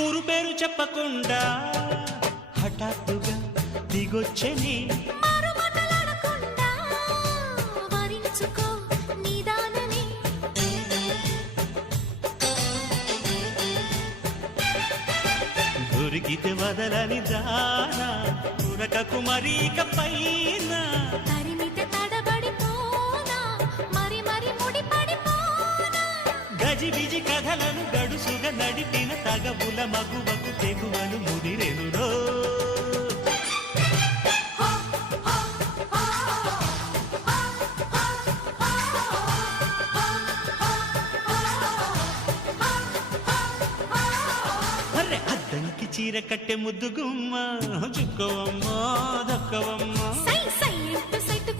ఊరు పేరు చెప్పకుండా హఠాత్తుగా దిగొచ్చని దొరికితే వదలని దానా ఉరకకు మరీక పైన తరిమితే తడబడిపోనా మరి మరి ముడిపడిపోనా గజిబిజి కథలను గడుసుగా నడిపిన తగవుల మగువకు తెగువలు ముదిరెనురో అద్దంకి చీర కట్టె ముద్దు గుమ్మ చుక్కవమ్మ దక్కవమ్మ సై సై సైటు